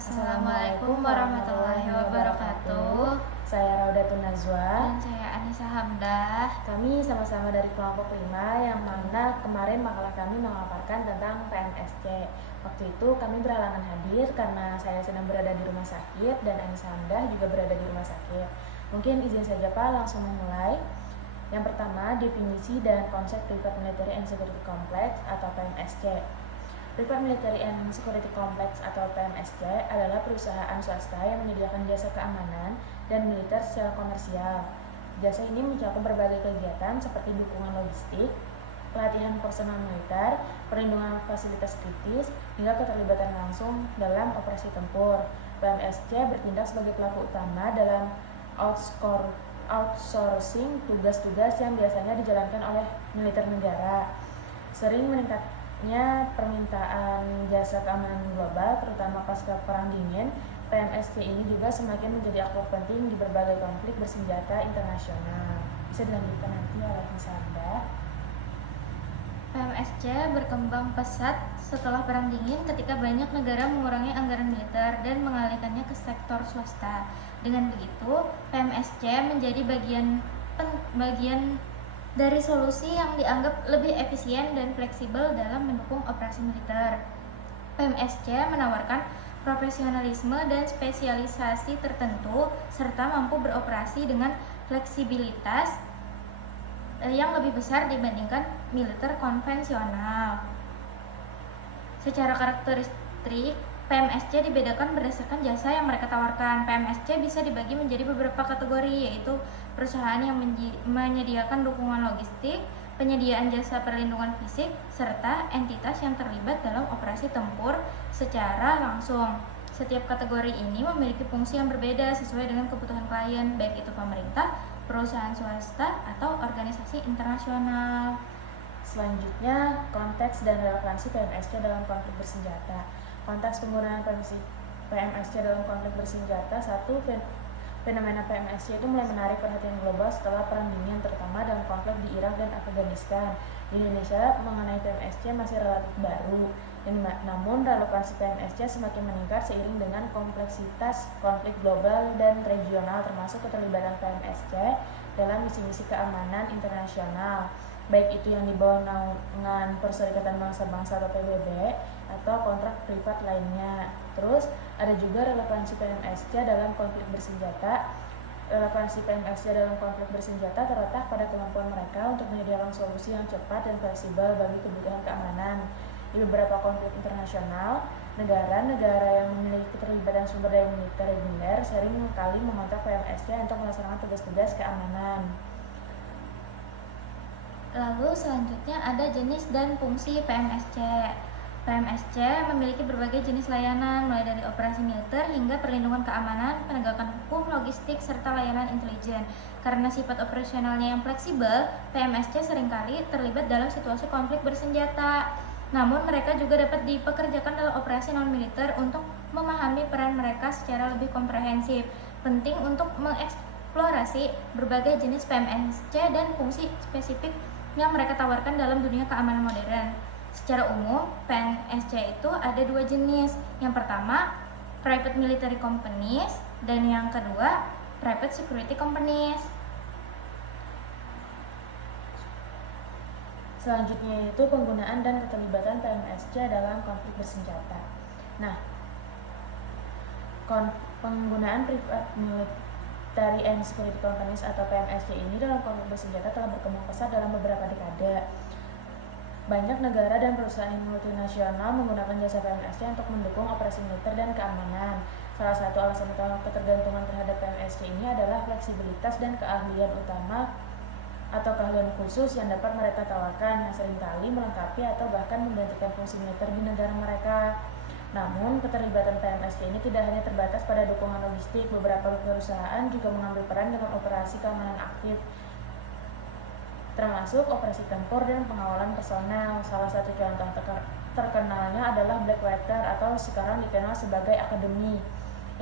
Assalamualaikum warahmatullahi wabarakatuh. Saya Raudatun Najwa. Dan saya Anissa Hamdah. Kami sama-sama dari kelompok 5 yang mana kemarin makalah kami memaparkan tentang PMSC. Waktu itu kami berhalangan hadir karena saya sedang berada di rumah sakit dan Anissa Hamdah juga berada di rumah sakit. Mungkin izin saja Pak langsung memulai. Yang pertama, definisi dan konsep Private Military and Security Complex atau PMSC. Private Military and Security Complex atau PMSC adalah perusahaan swasta yang menyediakan jasa keamanan dan militer secara komersial. Jasa ini mencakup berbagai kegiatan seperti dukungan logistik, pelatihan personal militer, perlindungan fasilitas kritis, hingga keterlibatan langsung dalam operasi tempur. PMSC bertindak sebagai pelaku utama dalam outsourcing tugas-tugas yang biasanya dijalankan oleh militer negara. Sering meningkatnya permintaan jasa keamanan global, terutama pasca Perang Dingin. PMSC ini juga semakin menjadi aktor penting di berbagai konflik bersenjata internasional. Bisa dilanjutkan nanti oleh Mas Anda. PMSC berkembang pesat setelah Perang Dingin ketika banyak negara mengurangi anggaran militer dan mengalihkannya ke sektor swasta. Dengan begitu, PMSC menjadi bagian dari solusi yang dianggap lebih efisien dan fleksibel dalam mendukung operasi militer. PMSC menawarkan profesionalisme dan spesialisasi tertentu serta mampu beroperasi dengan fleksibilitas yang lebih besar dibandingkan militer konvensional. Secara karakteristik, PMSC dibedakan berdasarkan jasa yang mereka tawarkan. PMSC bisa dibagi menjadi beberapa kategori, yaitu perusahaan yang menyediakan dukungan logistik, penyediaan jasa perlindungan fisik, serta entitas yang terlibat dalam operasi tempur secara langsung. Setiap kategori ini memiliki fungsi yang berbeda sesuai dengan kebutuhan klien, baik itu pemerintah, perusahaan swasta, atau organisasi internasional. Selanjutnya, konteks dan relevansi PMSC dalam konflik bersenjata. Konteks penggunaan PMSC dalam konflik bersenjata. 1. Fenomena PMSC itu mulai menarik perhatian global setelah Perang Dingin, terutama dalam konflik di Irak dan Afghanistan. Di Indonesia, mengenai PMSC masih relatif baru, namun relevansi PMSC semakin meningkat seiring dengan kompleksitas konflik global dan regional, termasuk keterlibatan PMSC dalam misi-misi keamanan internasional, baik itu yang di bawah naungan Perserikatan Bangsa-Bangsa atau PBB atau kontrak privat lainnya. Terus ada juga relevansi PMSC dalam konflik bersenjata. Relevansi PMSC dalam konflik bersenjata terletak pada kemampuan mereka untuk menyediakan solusi yang cepat dan fleksibel bagi kebutuhan keamanan. Di beberapa konflik internasional, negara-negara yang memiliki keterlibatan sumber daya militer reguler sering kali mengontrak PMSC untuk melaksanakan tugas-tugas keamanan. Lalu selanjutnya ada jenis dan fungsi PMSC. PMSC memiliki berbagai jenis layanan, mulai dari operasi militer hingga perlindungan keamanan, penegakan hukum, logistik, serta layanan intelijen. Karena sifat operasionalnya yang fleksibel, PMSC seringkali terlibat dalam situasi konflik bersenjata. Namun mereka juga dapat dipekerjakan dalam operasi non-militer untuk memahami peran mereka secara lebih komprehensif. Penting untuk mengeksplorasi berbagai jenis PMSC dan fungsi spesifik yang mereka tawarkan dalam dunia keamanan modern. Secara umum, PMSC itu ada dua jenis. Yang pertama, Private Military Companies, dan yang kedua, Private Security Companies. Selanjutnya itu penggunaan dan keterlibatan PMSC dalam konflik bersenjata. Nah, penggunaan Private Military and Security Companies atau PMSC ini dalam konflik bersenjata telah berkembang pesat dalam beberapa dekade. Banyak negara dan perusahaan multinasional menggunakan jasa PMSC untuk mendukung operasi militer dan keamanan. Salah satu alasan utama ketergantungan terhadap PMSC ini adalah fleksibilitas dan keahlian utama atau keahlian khusus yang dapat mereka tawarkan, yang seringkali melengkapi atau bahkan menggantikan fungsi militer di negara mereka. Namun, keterlibatan PMSC ini tidak hanya terbatas pada dukungan logistik. Beberapa perusahaan juga mengambil peran dalam operasi keamanan aktif, termasuk operasi tempur dan pengawalan personel. Salah satu contoh terkenalnya adalah Blackwater atau sekarang dikenal sebagai Akademi,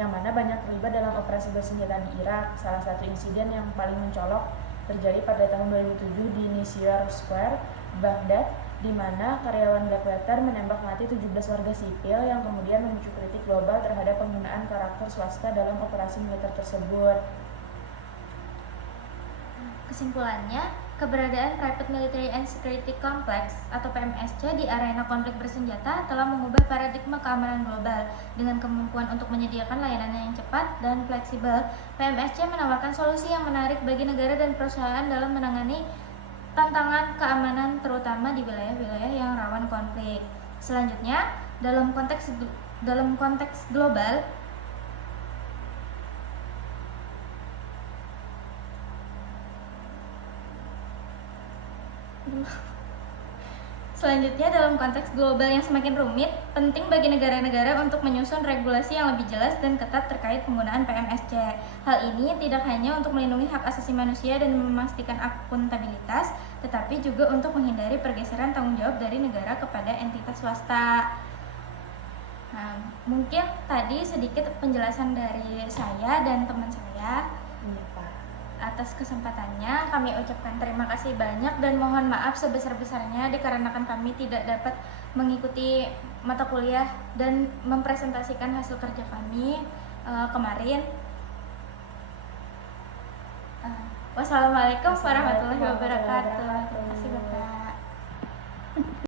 yang mana banyak terlibat dalam operasi bersenjata di Irak. Salah satu insiden yang paling mencolok terjadi pada tahun 2007 di Nisir Square, Baghdad, di mana karyawan Blackwater menembak mati 17 warga sipil yang kemudian memicu kritik global terhadap penggunaan karakter swasta dalam operasi militer tersebut. Kesimpulannya, keberadaan Private Military and Security Complex atau PMSC di arena konflik bersenjata telah mengubah paradigma keamanan global. Dengan kemampuan untuk menyediakan layanan yang cepat dan fleksibel, PMSC menawarkan solusi yang menarik bagi negara dan perusahaan dalam menangani tantangan keamanan terutama di wilayah-wilayah yang rawan konflik. Selanjutnya, dalam konteks global, yang semakin rumit, penting bagi negara-negara untuk menyusun regulasi yang lebih jelas dan ketat terkait penggunaan PMSC. Hal ini tidak hanya untuk melindungi hak asasi manusia dan memastikan akuntabilitas, tetapi juga untuk menghindari pergeseran tanggung jawab dari negara kepada entitas swasta. Nah, mungkin tadi sedikit penjelasan dari saya dan teman saya. Iya, Pak. Atas kesempatannya kami ucapkan terima kasih banyak dan mohon maaf sebesar-besarnya dikarenakan kami tidak dapat mengikuti mata kuliah dan mempresentasikan hasil kerja kami kemarin. Wassalamualaikum warahmatullahi wabarakatuh.